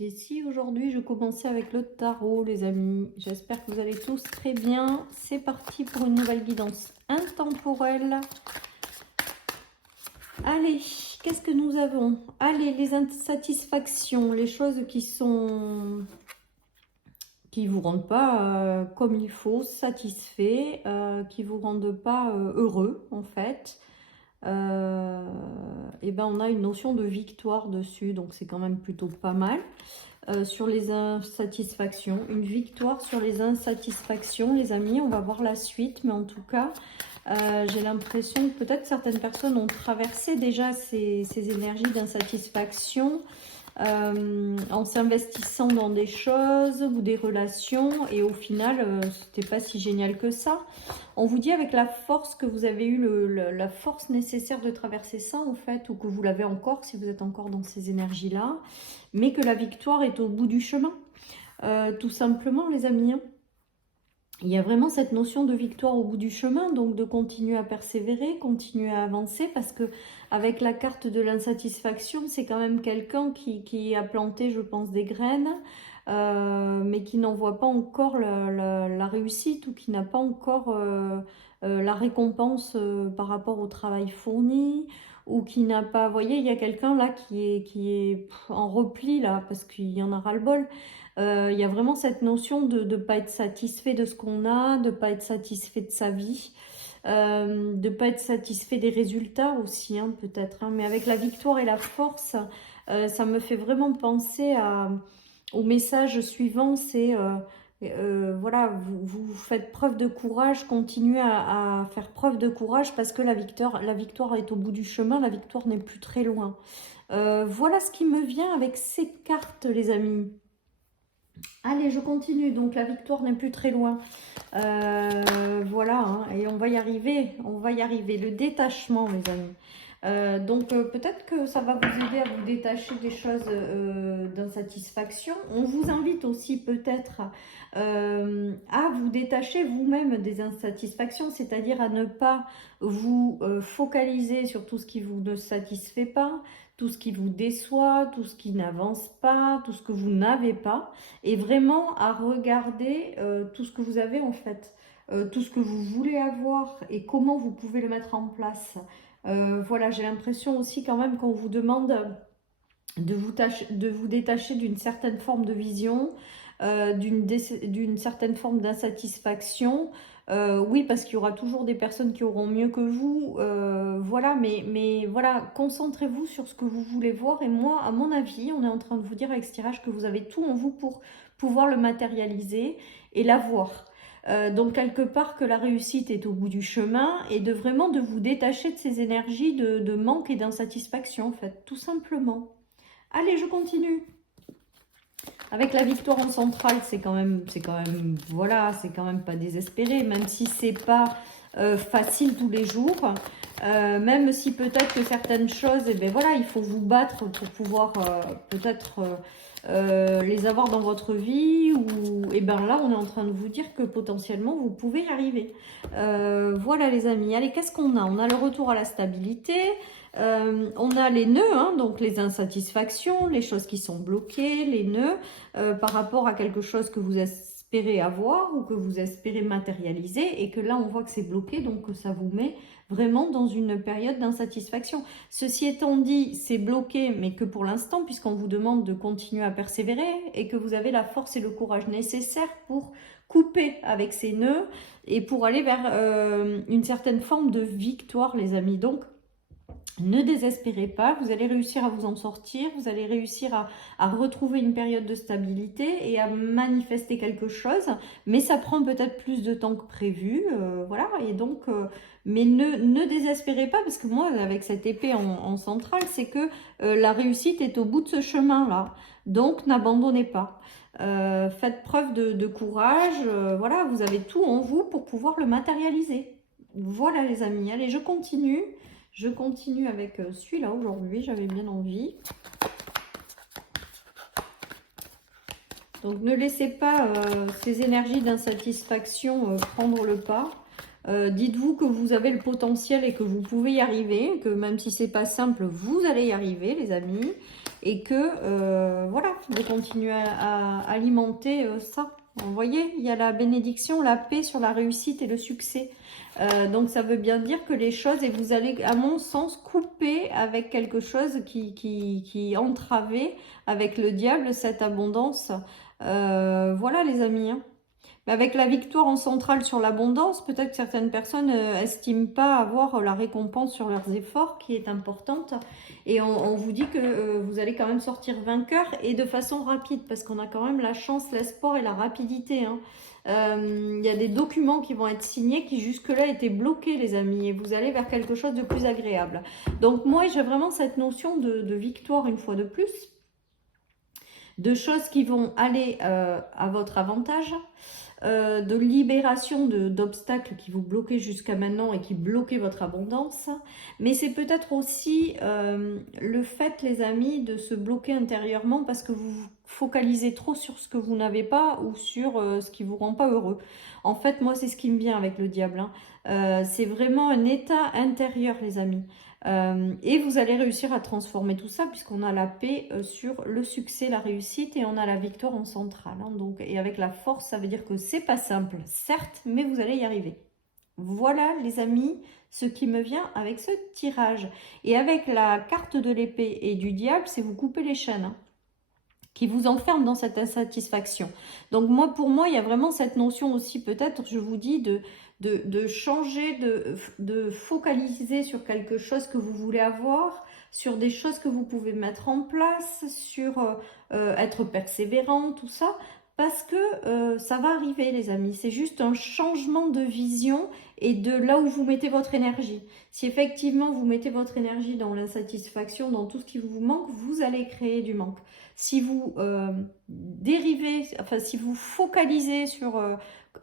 Et si aujourd'hui je commençais avec le tarot, les amis, j'espère que vous allez tous très bien. C'est parti pour une nouvelle guidance intemporelle. Allez, qu'est-ce que nous avons? Allez, les insatisfactions, les choses qui vous rendent pas comme il faut, satisfait, qui vous rendent pas heureux en fait. Et ben on a une notion de victoire dessus, donc c'est quand même plutôt pas mal. Sur les insatisfactions, une victoire sur les insatisfactions, les amis, on va voir la suite, mais en tout cas, j'ai l'impression que peut-être certaines personnes ont traversé déjà ces énergies d'insatisfaction en s'investissant dans des choses ou des relations, et au final, c'était pas si génial que ça. On vous dit avec la force que vous avez eu la force nécessaire de traverser ça, en fait, ou que vous l'avez encore si vous êtes encore dans ces énergies-là, mais que la victoire est au bout du chemin. Tout simplement, les amis. Il y a vraiment cette notion de victoire au bout du chemin, donc de continuer à persévérer, continuer à avancer, parce que avec la carte de l'insatisfaction, c'est quand même quelqu'un qui a planté, je pense, des graines, mais qui n'en voit pas encore la réussite, ou qui n'a pas encore la récompense par rapport au travail fourni, ou qui n'a pas... Vous voyez, il y a quelqu'un là qui est en repli, là, parce qu'il y en a ras-le-bol. Il y a vraiment cette notion de ne pas être satisfait de ce qu'on a, de ne pas être satisfait de sa vie, de ne pas être satisfait des résultats aussi, hein, peut-être. Hein. Mais avec la victoire et la force, ça me fait vraiment penser au message suivant, c'est... voilà, vous faites preuve de courage, continuez à faire preuve de courage, parce que la victoire est au bout du chemin, la victoire n'est plus très loin. Voilà ce qui me vient avec ces cartes, les amis. Allez, je continue. Donc, la victoire n'est plus très loin. Voilà, hein, et on va y arriver. On va y arriver. Le détachement, les amis. Donc, peut-être que ça va vous aider à vous détacher des choses d'insatisfaction. On vous invite aussi peut-être à vous détacher vous-même des insatisfactions, c'est-à-dire à ne pas vous focaliser sur tout ce qui vous ne satisfait pas, tout ce qui vous déçoit, tout ce qui n'avance pas, tout ce que vous n'avez pas, et vraiment à regarder tout ce que vous avez en fait, tout ce que vous voulez avoir et comment vous pouvez le mettre en place. Voilà, j'ai l'impression aussi quand même qu'on vous demande de vous détacher d'une certaine forme de vision, d'une certaine forme d'insatisfaction. Oui, parce qu'il y aura toujours des personnes qui auront mieux que vous. Voilà, mais voilà, concentrez-vous sur ce que vous voulez voir. Et moi, à mon avis, on est en train de vous dire avec ce tirage que vous avez tout en vous pour pouvoir le matérialiser et l'avoir. Donc quelque part que la réussite est au bout du chemin, et de vraiment de vous détacher de ces énergies de manque et d'insatisfaction, en fait, tout simplement. Allez, je continue. Avec la victoire en centrale, c'est quand même, voilà, c'est quand même pas désespéré, même si c'est pas facile tous les jours, même si peut-être que certaines choses, eh ben voilà, il faut vous battre pour pouvoir peut-être les avoir dans votre vie, ou et ben là, on est en train de vous dire que potentiellement vous pouvez y arriver. Voilà les amis. Allez, qu'est-ce qu'on a? On a le retour à la stabilité. On a les nœuds, hein, donc les insatisfactions, les choses qui sont bloquées, les nœuds par rapport à quelque chose que vous espérez avoir ou que vous espérez matérialiser, et que là on voit que c'est bloqué, donc que ça vous met vraiment dans une période d'insatisfaction. Ceci étant dit, c'est bloqué, mais que pour l'instant, puisqu'on vous demande de continuer à persévérer et que vous avez la force et le courage nécessaires pour couper avec ces nœuds et pour aller vers une certaine forme de victoire, les amis. Donc, ne désespérez pas, vous allez réussir à vous en sortir, vous allez réussir à retrouver une période de stabilité et à manifester quelque chose, mais ça prend peut-être plus de temps que prévu, voilà, et donc, mais ne désespérez pas, parce que moi, avec cette épée en centrale, c'est que la réussite est au bout de ce chemin-là, donc n'abandonnez pas. Faites preuve de courage, voilà, vous avez tout en vous pour pouvoir le matérialiser. Voilà les amis, allez, je continue. Je continue avec celui-là aujourd'hui, j'avais bien envie. Donc ne laissez pas ces énergies d'insatisfaction prendre le pas. Dites-vous que vous avez le potentiel et que vous pouvez y arriver, que même si c'est pas simple, vous allez y arriver, les amis, et que voilà, vous continuez à alimenter ça. Vous voyez, il y a la bénédiction, la paix sur la réussite et le succès. Donc ça veut bien dire que les choses, et vous allez, à mon sens, couper avec quelque chose qui entravait avec le diable cette abondance. Voilà, les amis, hein. Mais avec la victoire en centrale sur l'abondance, peut-être que certaines personnes estiment pas avoir la récompense sur leurs efforts qui est importante. Et on vous dit que vous allez quand même sortir vainqueur et de façon rapide parce qu'on a quand même la chance, l'espoir et la rapidité, hein. Il y a des documents qui vont être signés qui jusque-là étaient bloqués, les amis, et vous allez vers quelque chose de plus agréable. Donc moi, j'ai vraiment cette notion de victoire une fois de plus, de choses qui vont aller à votre avantage, de libération d'obstacles qui vous bloquaient jusqu'à maintenant et qui bloquaient votre abondance. Mais c'est peut-être aussi le fait, les amis, de se bloquer intérieurement parce que vous vous focalisez trop sur ce que vous n'avez pas ou sur ce qui vous rend pas heureux. En fait, moi, c'est ce qui me vient avec le diable, hein. C'est vraiment un état intérieur, les amis. Et vous allez réussir à transformer tout ça puisqu'on a la paix sur le succès, la réussite et on a la victoire en centrale, hein. Donc, et avec la force, ça veut dire que c'est pas simple, certes, mais vous allez y arriver. Voilà, les amis, ce qui me vient avec ce tirage. Et avec la carte de l'épée et du diable, c'est vous couper les chaînes, hein, qui vous enferment dans cette insatisfaction. Donc moi, pour moi, il y a vraiment cette notion aussi, peut-être, je vous dis, de changer, de focaliser sur quelque chose que vous voulez avoir, sur des choses que vous pouvez mettre en place, sur être persévérant, tout ça, parce que ça va arriver, les amis. C'est juste un changement de vision et de là où vous mettez votre énergie. Si effectivement vous mettez votre énergie dans l'insatisfaction, dans tout ce qui vous manque, vous allez créer du manque. Si vous dérivez, enfin si vous focalisez sur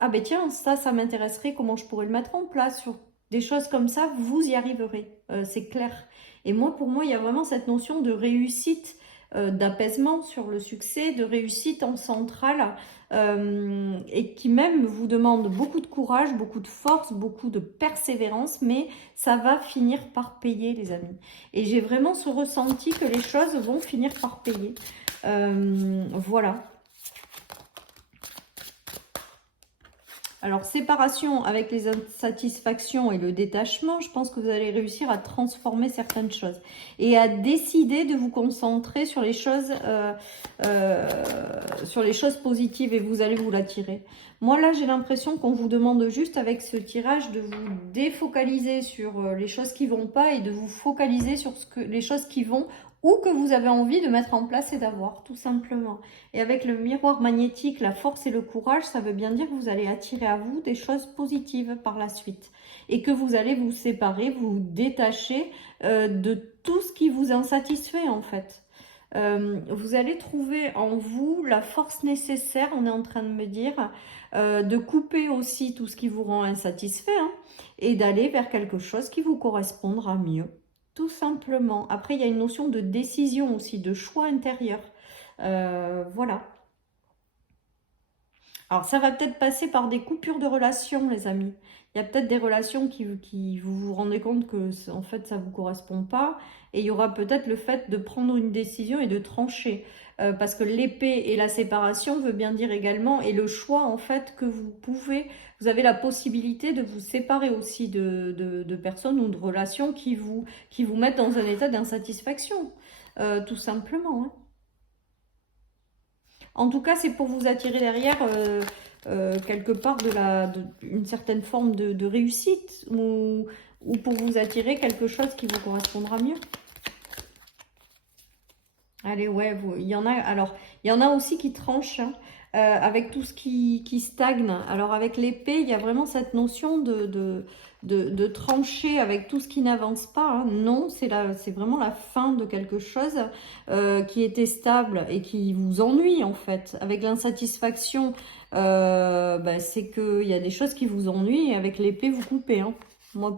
ah ben tiens, ça m'intéresserait, comment je pourrais le mettre en place, sur des choses comme ça, vous y arriverez, c'est clair. Et moi, pour moi, il y a vraiment cette notion de réussite, d'apaisement sur le succès, de réussite en centrale, et qui même vous demande beaucoup de courage, beaucoup de force, beaucoup de persévérance, mais ça va finir par payer, les amis. Et j'ai vraiment ce ressenti que les choses vont finir par payer. Voilà. Alors, séparation avec les insatisfactions et le détachement, je pense que vous allez réussir à transformer certaines choses et à décider de vous concentrer sur les choses positives et vous allez vous l'attirer. Moi, là, j'ai l'impression qu'on vous demande juste avec ce tirage de vous défocaliser sur les choses qui vont pas et de vous focaliser sur les choses qui vont ou que vous avez envie de mettre en place et d'avoir, tout simplement. Et avec le miroir magnétique, la force et le courage, ça veut bien dire que vous allez attirer à vous des choses positives par la suite. Et que vous allez vous séparer, vous détacher de tout ce qui vous insatisfait, en fait. Vous allez trouver en vous la force nécessaire, on est en train de me dire, de couper aussi tout ce qui vous rend insatisfait, hein, et d'aller vers quelque chose qui vous correspondra mieux. Tout simplement. Après, il y a une notion de décision aussi, de choix intérieur. Voilà. Alors, ça va peut-être passer par des coupures de relations, les amis. Il y a peut-être des relations qui vous vous rendez compte que, en fait, ça ne vous correspond pas. Et il y aura peut-être le fait de prendre une décision et de trancher. Parce que l'épée et la séparation veut bien dire également, et le choix, en fait, que vous avez la possibilité de vous séparer aussi de personnes ou de relations qui vous mettent dans un état d'insatisfaction. Tout simplement, hein. En tout cas, c'est pour vous attirer derrière quelque part une certaine forme de réussite ou pour vous attirer quelque chose qui vous correspondra mieux. Allez, ouais, il y en a. Alors, il y en a aussi qui tranchent, hein, avec tout ce qui stagne. Alors, avec l'épée, il y a vraiment cette notion de trancher avec tout ce qui n'avance pas, hein. Non, c'est vraiment la fin de quelque chose qui était stable et qui vous ennuie, en fait. Avec l'insatisfaction, c'est qu'il y a des choses qui vous ennuient et avec l'épée, vous coupez, hein.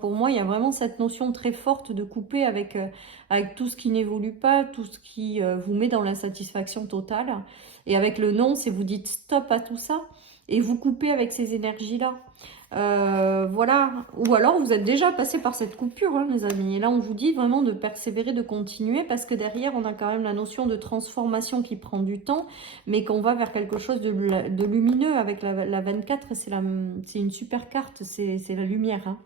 Pour moi, il y a vraiment cette notion très forte de couper avec tout ce qui n'évolue pas, tout ce qui vous met dans l'insatisfaction totale. Et avec le non, c'est vous dites stop à tout ça. et vous coupez avec ces énergies-là. Voilà, ou alors vous êtes déjà passé par cette coupure, hein, les amis. Et là, on vous dit vraiment de persévérer, de continuer, parce que derrière, on a quand même la notion de transformation qui prend du temps, mais qu'on va vers quelque chose de lumineux avec la 24. C'est une super carte, c'est la lumière, hein.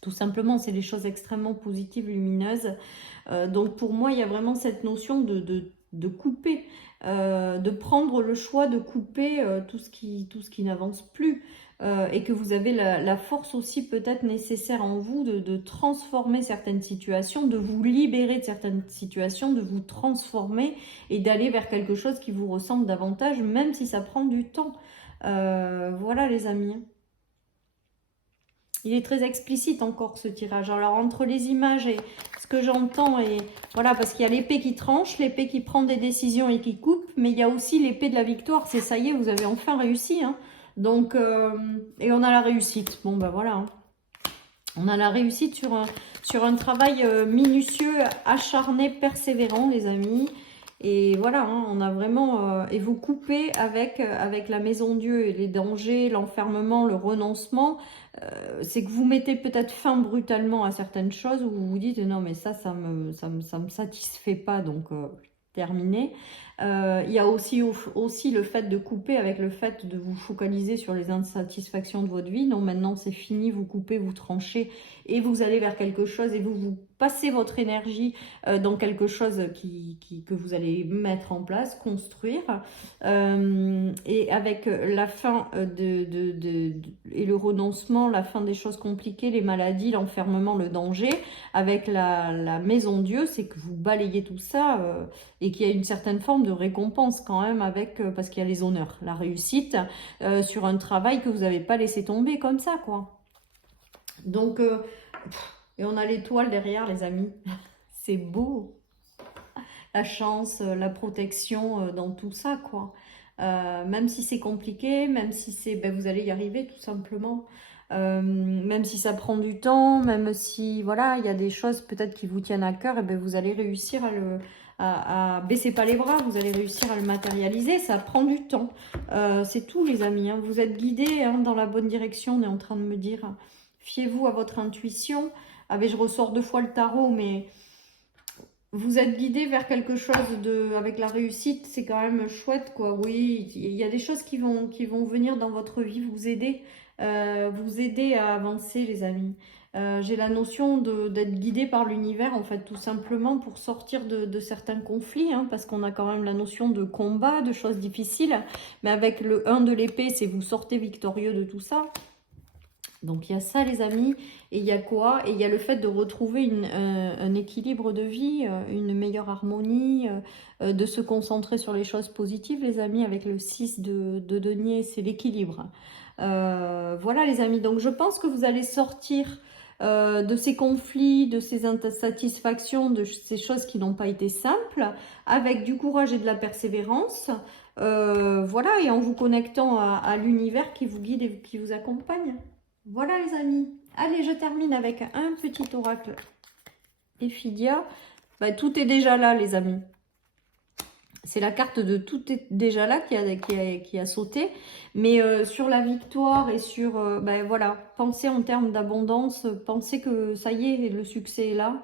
Tout simplement, c'est des choses extrêmement positives, lumineuses. Donc pour moi, il y a vraiment cette notion de couper, de prendre le choix de couper tout ce qui n'avance plus. Et que vous avez la force aussi peut-être nécessaire en vous de transformer certaines situations, de vous libérer de certaines situations, de vous transformer et d'aller vers quelque chose qui vous ressemble davantage, même si ça prend du temps. Voilà les amis. Il est très explicite encore ce tirage. Alors entre les images et ce que j'entends, et voilà, parce qu'il y a l'épée qui tranche, l'épée qui prend des décisions et qui coupe, mais il y a aussi l'épée de la victoire. C'est ça y est, vous avez enfin réussi, hein. Donc, et on a la réussite. Bon ben voilà, hein. On a la réussite sur un travail minutieux, acharné, persévérant, les amis. Et voilà, hein, on a vraiment... et vous coupez avec la maison Dieu et les dangers, l'enfermement, le renoncement. C'est que vous mettez peut-être fin brutalement à certaines choses où vous vous dites non mais ça me satisfait pas, donc terminé. Il y a aussi le fait de couper avec le fait de vous focaliser sur les insatisfactions de votre vie. Non, maintenant c'est fini, vous coupez, vous tranchez et vous allez vers quelque chose et vous passez votre énergie dans quelque chose que vous allez mettre en place, construire. Et avec la fin et le renoncement, la fin des choses compliquées, les maladies, l'enfermement, le danger, avec la maison Dieu, c'est que vous balayez tout ça et qu'il y a une certaine forme de récompense quand même avec, parce qu'il y a les honneurs, la réussite sur un travail que vous n'avez pas laissé tomber comme ça, quoi. Donc, et on a l'étoile derrière, les amis. C'est beau. La chance, la protection dans tout ça, quoi. Même si c'est compliqué, même si c'est, ben, vous allez y arriver tout simplement. Même si ça prend du temps, même si voilà, il y a des choses peut-être qui vous tiennent à cœur, et ben vous allez réussir à baisser pas les bras, vous allez réussir à le matérialiser. Ça prend du temps. C'est tout, les amis, hein. Vous êtes guidés hein, dans la bonne direction, on est en train de me dire. Fiez-vous à votre intuition. Ah, ben, je ressors 2 fois le tarot, mais vous êtes guidé vers quelque chose avec la réussite, c'est quand même chouette, quoi. Oui, il y a des choses qui vont venir dans votre vie, vous aider à avancer, les amis. J'ai la notion d'être guidé par l'univers, en fait, tout simplement pour sortir de certains conflits, hein, parce qu'on a quand même la notion de combat, de choses difficiles. Mais avec le 1 de l'épée, c'est vous sortez victorieux de tout ça. Donc il y a ça, les amis, et il y a quoi? Et il y a le fait de retrouver un équilibre de vie, une meilleure harmonie, de se concentrer sur les choses positives, les amis, avec le 6 de denier, c'est l'équilibre. Voilà, les amis, donc je pense que vous allez sortir de ces conflits, de ces insatisfactions, de ces choses qui n'ont pas été simples, avec du courage et de la persévérance. Voilà, et en vous connectant à l'univers qui vous guide et qui vous accompagne. Voilà les amis, allez je termine avec un petit oracle Ephidia. Bah, tout est déjà là les amis. C'est la carte de tout est déjà là qui a sauté. Mais sur la victoire et sur, ben voilà, pensez en termes d'abondance, pensez que ça y est, le succès est là.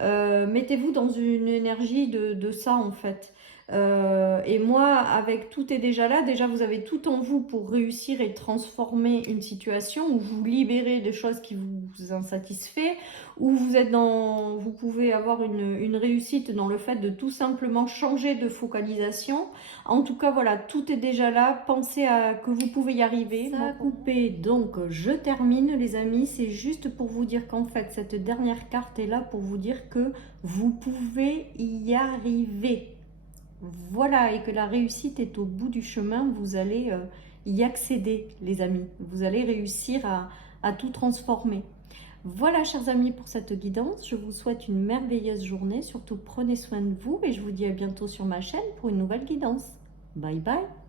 Mettez-vous dans une énergie de ça en fait. Et moi, avec tout est déjà là, déjà vous avez tout en vous pour réussir et transformer une situation où vous libérez des choses qui vous insatisfait, où vous pouvez avoir une réussite dans le fait de tout simplement changer de focalisation. En tout cas, voilà, tout est déjà là, pensez que vous pouvez y arriver. Ça a coupé, donc je termine les amis, c'est juste pour vous dire qu'en fait, cette dernière carte est là pour vous dire que vous pouvez y arriver. Voilà, et que la réussite est au bout du chemin, vous allez y accéder, les amis. Vous allez réussir à tout transformer. Voilà, chers amis, pour cette guidance. Je vous souhaite une merveilleuse journée. Surtout, prenez soin de vous et je vous dis à bientôt sur ma chaîne pour une nouvelle guidance. Bye bye.